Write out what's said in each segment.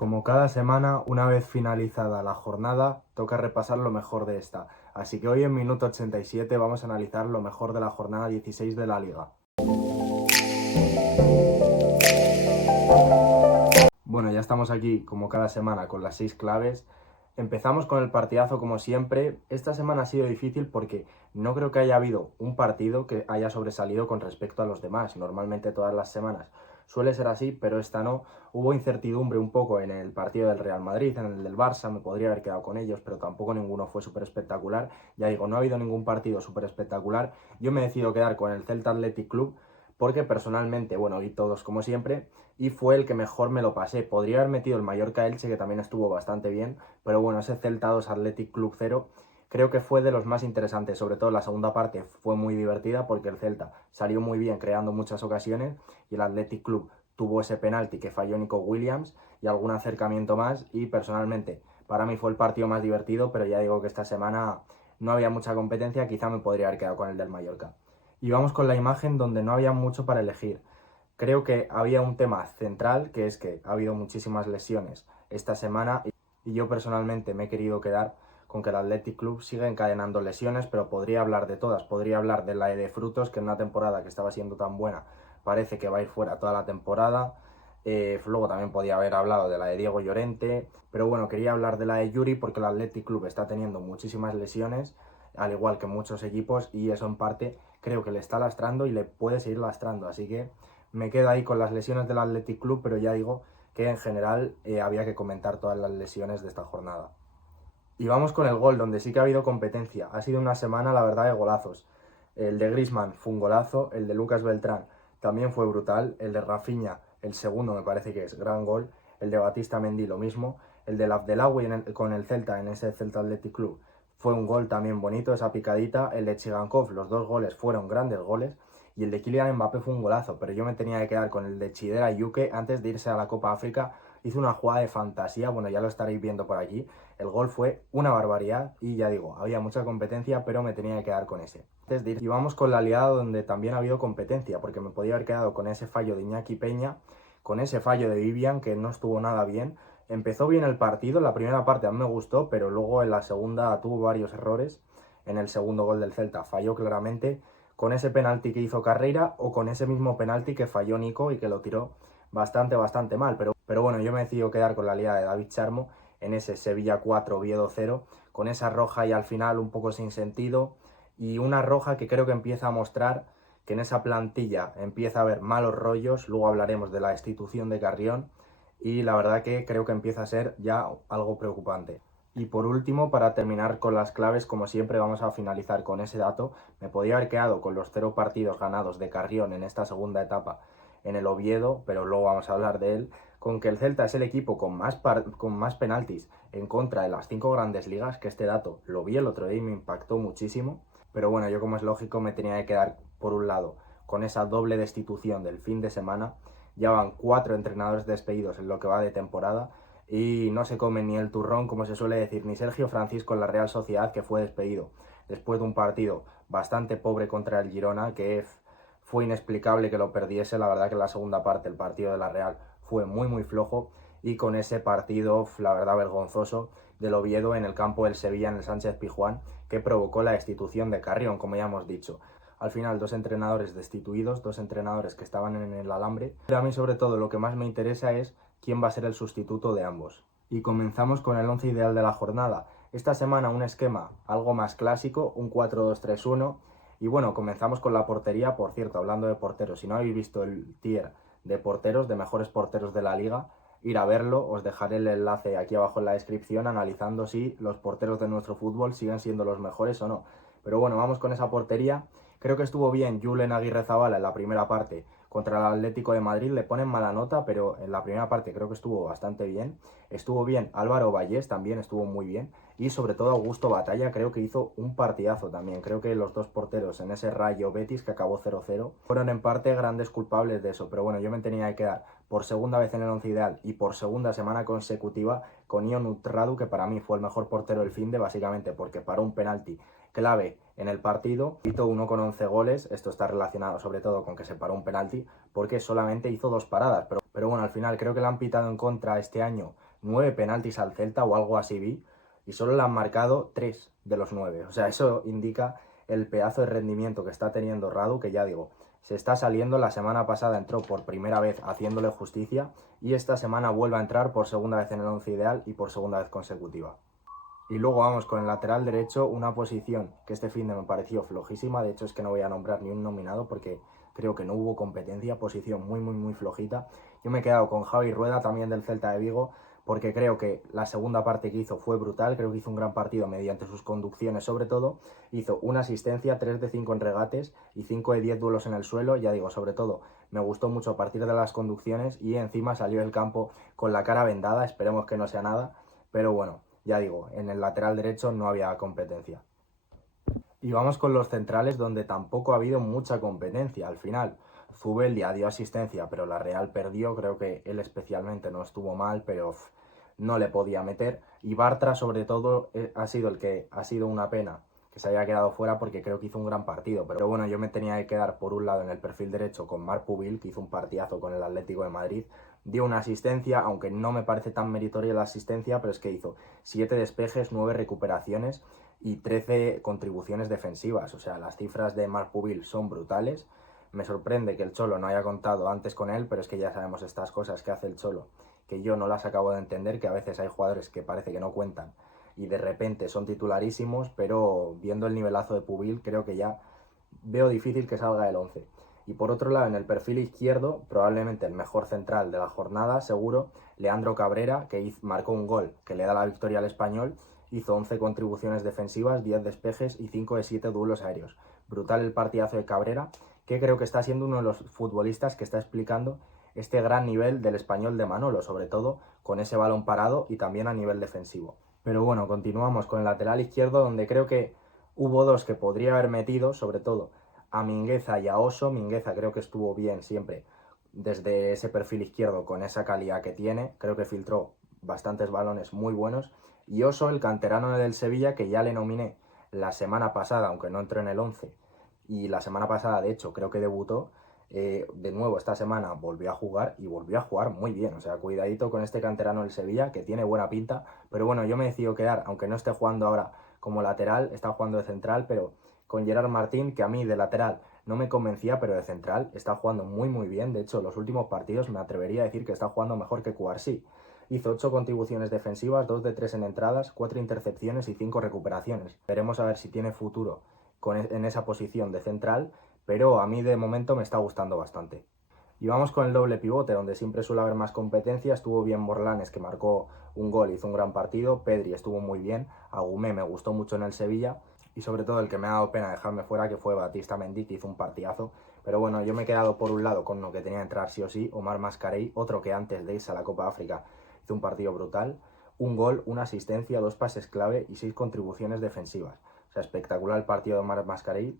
Como cada semana, una vez finalizada la jornada, toca repasar lo mejor de esta. Así que hoy en minuto 87 vamos a analizar lo mejor de la jornada 16 de la Liga. Bueno, ya estamos aquí como cada semana con las 6 claves. Empezamos con el partidazo como siempre. Esta semana ha sido difícil porque no creo que haya habido un partido que haya sobresalido con respecto a los demás. Normalmente todas las semanas suele ser así, pero esta no. Hubo incertidumbre un poco en el partido del Real Madrid, en el del Barça, me podría haber quedado con ellos, pero tampoco ninguno fue súper espectacular. Ya digo, no ha habido ningún partido súper espectacular. Yo me decido quedar con el Celta Athletic Club porque personalmente, bueno, vi todos como siempre, y fue el que mejor me lo pasé. Podría haber metido el Mallorca Elche, que también estuvo bastante bien, pero bueno, ese Celta 2 Athletic Club 0 creo que fue de los más interesantes. Sobre todo la segunda parte fue muy divertida porque el Celta salió muy bien creando muchas ocasiones y el Athletic Club tuvo ese penalti que falló Nico Williams y algún acercamiento más, y personalmente para mí fue el partido más divertido, pero ya digo que esta semana no había mucha competencia, quizá me podría haber quedado con el del Mallorca. Y vamos con la imagen donde no había mucho para elegir. Creo que había un tema central, que es que ha habido muchísimas lesiones esta semana y yo personalmente me he querido quedar con que el Athletic Club sigue encadenando lesiones, pero podría hablar de todas. Podría hablar de la de Frutos, que en una temporada que estaba siendo tan buena parece que va a ir fuera toda la temporada. Luego también podía haber hablado de la de Diego Llorente, pero bueno, quería hablar de la de Yuri porque el Athletic Club está teniendo muchísimas lesiones, al igual que muchos equipos, y eso en parte creo que le está lastrando y le puede seguir lastrando, así que me quedo ahí con las lesiones del Athletic Club, pero ya digo que en general había que comentar todas las lesiones de esta jornada. Y vamos con el gol, donde sí que ha habido competencia. Ha sido una semana, la verdad, de golazos. El de Griezmann fue un golazo, el de Lucas Beltrán también fue brutal, el de Rafinha, el segundo me parece que es gran gol, el de Batista Mendy lo mismo, el de Abdelawi con el Celta, en ese Celta Athletic Club, fue un gol también bonito, esa picadita, el de Chigankov, los dos goles fueron grandes goles, y el de Kylian Mbappé fue un golazo, pero yo me tenía que quedar con el de Chidera Yuke antes de irse a la Copa África. Hizo una jugada de fantasía, bueno, ya lo estaréis viendo por allí. El gol fue una barbaridad y ya digo, había mucha competencia, pero me tenía que quedar con ese. Antes de ir, y vamos con la liada donde también ha habido competencia, porque me podía haber quedado con ese fallo de Iñaki Peña, con ese fallo de Vivian, que no estuvo nada bien. Empezó bien el partido, la primera parte a mí me gustó, pero luego en la segunda tuvo varios errores. En el segundo gol del Celta falló claramente, con ese penalti que hizo Carreira o con ese mismo penalti que falló Nico y que lo tiró bastante mal. Pero bueno, yo me decido quedar con la liga de David Charmo en ese Sevilla 4, Oviedo 0, con esa roja y al final un poco sin sentido, y una roja que creo que empieza a mostrar que en esa plantilla empieza a haber malos rollos. Luego hablaremos de la destitución de Carrión y la verdad que creo que empieza a ser ya algo preocupante. Y por último, para terminar con las claves, como siempre vamos a finalizar con ese dato. Me podía haber quedado con los 0 partidos ganados de Carrión en esta segunda etapa en el Oviedo, pero luego vamos a hablar de él, con que el Celta es el equipo con más penaltis en contra de las 5 grandes ligas, que este dato lo vi el otro día y me impactó muchísimo. Pero bueno, yo, como es lógico, me tenía que quedar por un lado con esa doble destitución del fin de semana. Ya van 4 entrenadores despedidos en lo que va de temporada y no se come ni el turrón, como se suele decir, ni Sergio Francisco en la Real Sociedad, que fue despedido después de un partido bastante pobre contra el Girona, que fue inexplicable que lo perdiese. La verdad que en la segunda parte el partido de la Real fue muy flojo, y con ese partido, la verdad, vergonzoso del Oviedo en el campo del Sevilla, en el Sánchez Pizjuán, que provocó la destitución de Carrión, como ya hemos dicho. Al final, 2 entrenadores destituidos, 2 entrenadores que estaban en el alambre. Pero a mí, sobre todo, lo que más me interesa es quién va a ser el sustituto de ambos. Y comenzamos con el 11 ideal de la jornada. Esta semana un esquema algo más clásico, un 4-2-3-1. Y bueno, comenzamos con la portería. Por cierto, hablando de porteros, si no habéis visto el tier de porteros, de mejores porteros de la liga, ir a verlo. Os dejaré el enlace aquí abajo en la descripción, analizando si los porteros de nuestro fútbol siguen siendo los mejores o no. Pero bueno, vamos con esa portería. Creo que estuvo bien Julen Aguirrezabala en la primera parte contra el Atlético de Madrid. Le ponen mala nota, pero en la primera parte creo que estuvo bastante bien. Estuvo bien Álvaro Vallés, también estuvo muy bien. Y sobre todo Augusto Batalla, creo que hizo un partidazo también. Creo que los dos porteros en ese Rayo Betis, que acabó 0-0, fueron en parte grandes culpables de eso. Pero bueno, yo me tenía que quedar por segunda vez en el once ideal y por segunda semana consecutiva con Ion Utradu, que para mí fue el mejor portero del finde, básicamente porque paró un penalti clave en el partido. Hizo uno con 11 goles. Esto está relacionado sobre todo con que se paró un penalti, porque solamente hizo 2 paradas. Pero bueno, al final creo que le han pitado en contra este año 9 penaltis al Celta o algo así vi, y solo le han marcado 3 de los 9. O sea, eso indica el pedazo de rendimiento que está teniendo Radu, que ya digo, se está saliendo. La semana pasada entró por primera vez haciéndole justicia y esta semana vuelve a entrar por segunda vez en el 11 ideal y por segunda vez consecutiva. Y luego vamos con el lateral derecho, una posición que este fin de me pareció flojísima. De hecho es que no voy a nombrar ni un nominado porque creo que no hubo competencia, posición muy flojita. Yo me he quedado con Javi Rueda, también del Celta de Vigo, porque creo que la segunda parte que hizo fue brutal. Creo que hizo un gran partido mediante sus conducciones, sobre todo hizo una asistencia, 3 de 5 en regates y 5 de 10 duelos en el suelo. Ya digo, sobre todo me gustó mucho a partir de las conducciones y encima salió del campo con la cara vendada. Esperemos que no sea nada, pero bueno, ya digo, en el lateral derecho no había competencia. Y vamos con los centrales, donde tampoco ha habido mucha competencia. Al final, Zubeldia dio asistencia, pero la Real perdió. Creo que él especialmente no estuvo mal, pero no le podía meter. Y Bartra, sobre todo, ha sido el que ha sido una pena que se haya quedado fuera, porque creo que hizo un gran partido. Pero bueno, yo me tenía que quedar por un lado en el perfil derecho con Marc Pubil, que hizo un partidazo con el Atlético de Madrid. Dio una asistencia, aunque no me parece tan meritoria la asistencia, pero es que hizo 7 despejes, 9 recuperaciones y 13 contribuciones defensivas. O sea, las cifras de Marc Pubil son brutales. Me sorprende que el Cholo no haya contado antes con él, pero es que ya sabemos estas cosas que hace el Cholo, que yo no las acabo de entender, que a veces hay jugadores que parece que no cuentan y de repente son titularísimos, pero viendo el nivelazo de Pubil creo que ya veo difícil que salga el 11. Y por otro lado, en el perfil izquierdo, probablemente el mejor central de la jornada, seguro, Leandro Cabrera, que marcó un gol que le da la victoria al Español. Hizo 11 contribuciones defensivas, 10 despejes y 5 de 7 duelos aéreos. Brutal el partidazo de Cabrera, que creo que está siendo uno de los futbolistas que está explicando este gran nivel del Español de Manolo, sobre todo con ese balón parado y también a nivel defensivo. Pero bueno, continuamos con el lateral izquierdo, donde creo que hubo dos que podría haber metido, sobre todo a Mingueza y a Oso. Mingueza creo que estuvo bien siempre desde ese perfil izquierdo con esa calidad que tiene. Creo que filtró bastantes balones muy buenos. Y Oso, el canterano del Sevilla, que ya le nominé la semana pasada, aunque no entró en el 11, y la semana pasada, de hecho, creo que debutó. De nuevo esta semana volvió a jugar y volvió a jugar muy bien. O sea, cuidadito con este canterano del Sevilla, que tiene buena pinta. Pero bueno, yo me decido quedar, aunque no esté jugando ahora como lateral, está jugando de central, pero con Gerard Martín, que a mí de lateral no me convencía, pero de central está jugando muy bien. De hecho, los últimos partidos me atrevería a decir que está jugando mejor que Cuarsí. Hizo 8 contribuciones defensivas, 2 de 3 en entradas, 4 intercepciones y 5 recuperaciones. Veremos a ver si tiene futuro en esa posición de central, pero a mí de momento me está gustando bastante. Y vamos con el doble pivote, donde siempre suele haber más competencia. Estuvo bien Morlanes, que marcó un gol, hizo un gran partido. Pedri estuvo muy bien. Agumé me gustó mucho en el Sevilla. Y sobre todo el que me ha dado pena dejarme fuera, que fue Batista Mendy, que hizo un partidazo. Pero bueno, yo me he quedado por un lado con lo que tenía que entrar sí o sí, Omar Mascarell, otro que antes de irse a la Copa África hizo un partido brutal. Un gol, una asistencia, 2 pases clave y 6 contribuciones defensivas. O sea, espectacular el partido de Omar Mascarell.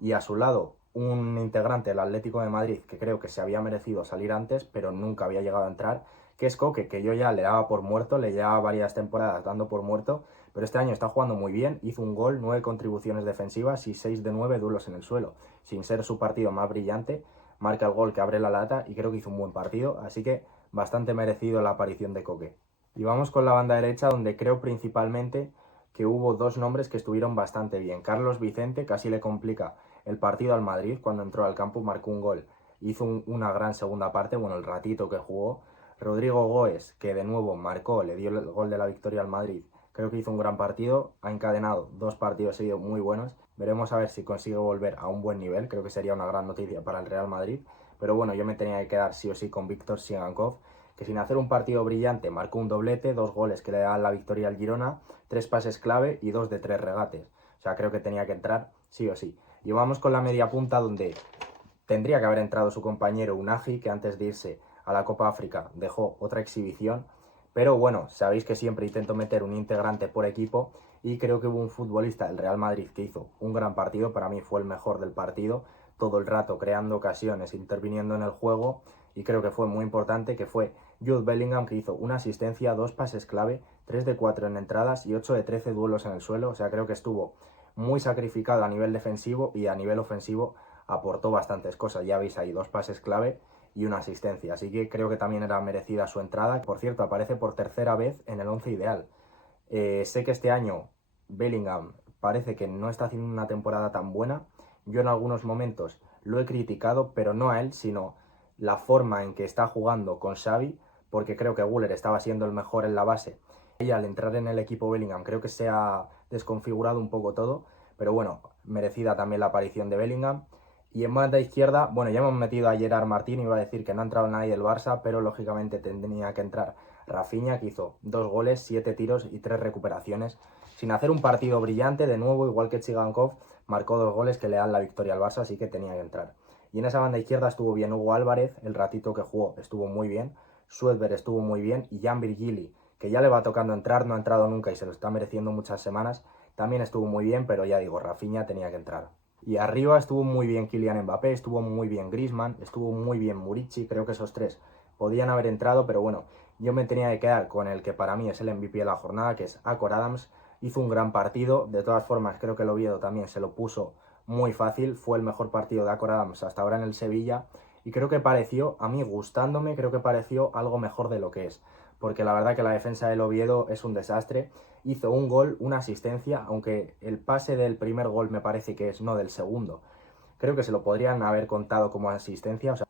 Y a su lado, un integrante del Atlético de Madrid que creo que se había merecido salir antes, pero nunca había llegado a entrar, que es Coque, que yo ya le daba por muerto, le llevaba varias temporadas dando por muerto, pero este año está jugando muy bien. Hizo un gol, 9 contribuciones defensivas y 6 de 9 duelos en el suelo. Sin ser su partido más brillante, marca el gol que abre la lata y creo que hizo un buen partido, así que bastante merecido la aparición de Coque. Y vamos con la banda derecha, donde creo principalmente que hubo 2 nombres que estuvieron bastante bien. Carlos Vicente casi le complica el partido al Madrid cuando entró al campo, marcó un gol, hizo una gran segunda parte, bueno, el ratito que jugó. Rodrigo Goes, que de nuevo marcó, le dio el gol de la victoria al Madrid, creo que hizo un gran partido, ha encadenado 2 partidos seguidos muy buenos. Veremos a ver si consigue volver a un buen nivel, creo que sería una gran noticia para el Real Madrid. Pero bueno, yo me tenía que quedar sí o sí con Víctor Sigankov, que sin hacer un partido brillante marcó un doblete, 2 goles que le dan la victoria al Girona, 3 pases clave y 2 de 3 regates. O sea, creo que tenía que entrar sí o sí. Y vamos con la media punta, donde tendría que haber entrado su compañero Unagi, que antes de irse a la Copa África dejó otra exhibición. Pero bueno, sabéis que siempre intento meter un integrante por equipo y creo que hubo un futbolista del Real Madrid que hizo un gran partido, para mí fue el mejor del partido, todo el rato creando ocasiones, interviniendo en el juego, y creo que fue muy importante, que fue Jude Bellingham, que hizo una asistencia, 2 pases clave, 3 de 4 en entradas y 8 de 13 duelos en el suelo. O sea, creo que estuvo muy sacrificado a nivel defensivo y a nivel ofensivo aportó bastantes cosas. Ya veis ahí 2 pases clave y una asistencia, así que creo que también era merecida su entrada. Por cierto, aparece por tercera vez en el 11 ideal. Sé que este año Bellingham parece que no está haciendo una temporada tan buena. Yo en algunos momentos lo he criticado, pero no a él, sino la forma en que está jugando con Xavi, porque creo que Güler estaba siendo el mejor en la base. Y al entrar en el equipo Bellingham creo que se ha desconfigurado un poco todo, pero bueno, merecida también la aparición de Bellingham. Y en banda izquierda, bueno, ya hemos metido a Gerard Martín, iba a decir que no ha entrado nadie del Barça, pero lógicamente tendría que entrar Rafinha, que hizo 2 goles, 7 tiros y 3 recuperaciones. Sin hacer un partido brillante, de nuevo, igual que Chigankov, marcó 2 goles que le dan la victoria al Barça, así que tenía que entrar. Y en esa banda izquierda estuvo bien Hugo Álvarez, el ratito que jugó estuvo muy bien, Suedberg estuvo muy bien y Jan Virgili, que ya le va tocando entrar, no ha entrado nunca y se lo está mereciendo muchas semanas, también estuvo muy bien, pero ya digo, Rafinha tenía que entrar. Y arriba estuvo muy bien Kylian Mbappé, estuvo muy bien Griezmann, estuvo muy bien Murici, creo que esos tres podían haber entrado, pero bueno, yo me tenía que quedar con el que para mí es el MVP de la jornada, que es Acor Adams. Hizo un gran partido, de todas formas creo que el Oviedo también se lo puso muy fácil, fue el mejor partido de Acor Adams hasta ahora en el Sevilla, y creo que pareció, a mí gustándome, creo que pareció algo mejor de lo que es, porque la verdad que la defensa del Oviedo es un desastre. Hizo un gol, una asistencia, aunque el pase del primer gol me parece que es no del segundo. Creo que se lo podrían haber contado como asistencia, o sea,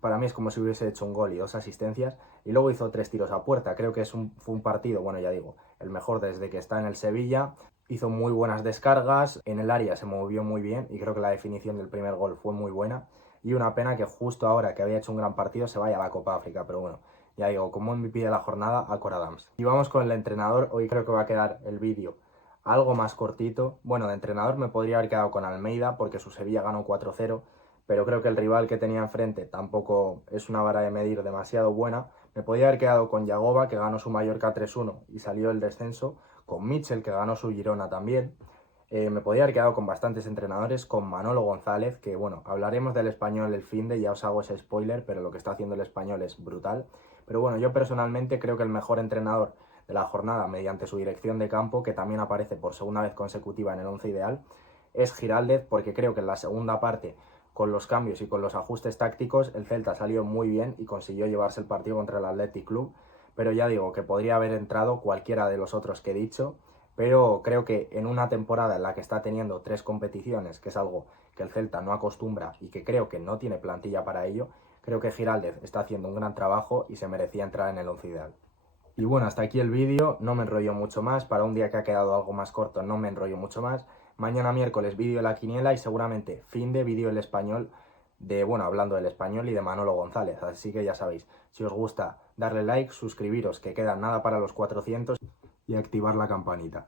para mí es como si hubiese hecho un gol y 2 asistencias, y luego hizo 3 tiros a puerta. Creo que fue un partido, bueno, ya digo, el mejor desde que está en el Sevilla. Hizo muy buenas descargas, en el área se movió muy bien y creo que la definición del primer gol fue muy buena. Y una pena que justo ahora que había hecho un gran partido se vaya a la Copa África, pero bueno, ya digo, como MVP de la jornada, Acor Adams. Y vamos con el entrenador, hoy creo que va a quedar el vídeo algo más cortito. Bueno, de entrenador me podría haber quedado con Almeida porque su Sevilla ganó 4-0, pero creo que el rival que tenía enfrente tampoco es una vara de medir demasiado buena. Me podía haber quedado con Yagoba, que ganó su Mallorca 3-1 y salió el descenso, con Mitchell, que ganó su Girona también. Me podía haber quedado con bastantes entrenadores, con Manolo González, que bueno, hablaremos del Español el finde, ya os hago ese spoiler, pero lo que está haciendo el Español es brutal. Pero bueno, yo personalmente creo que el mejor entrenador de la jornada, mediante su dirección de campo, que también aparece por segunda vez consecutiva en el 11 ideal, es Giraldez, porque creo que en la segunda parte, con los cambios y con los ajustes tácticos, el Celta salió muy bien y consiguió llevarse el partido contra el Athletic Club, pero ya digo que podría haber entrado cualquiera de los otros que he dicho, pero creo que en una temporada en la que está teniendo 3 competiciones, que es algo que el Celta no acostumbra y que creo que no tiene plantilla para ello, creo que Giraldez está haciendo un gran trabajo y se merecía entrar en el 11 ideal. Y bueno, hasta aquí el vídeo, no me enrollo mucho más, para un día que ha quedado algo más corto no me enrollo mucho más. Mañana miércoles vídeo de la quiniela y seguramente fin de vídeo el español, de, bueno, hablando del español y de Manolo González, así que ya sabéis, si os gusta darle like, suscribiros que queda nada para los 400 y activar la campanita.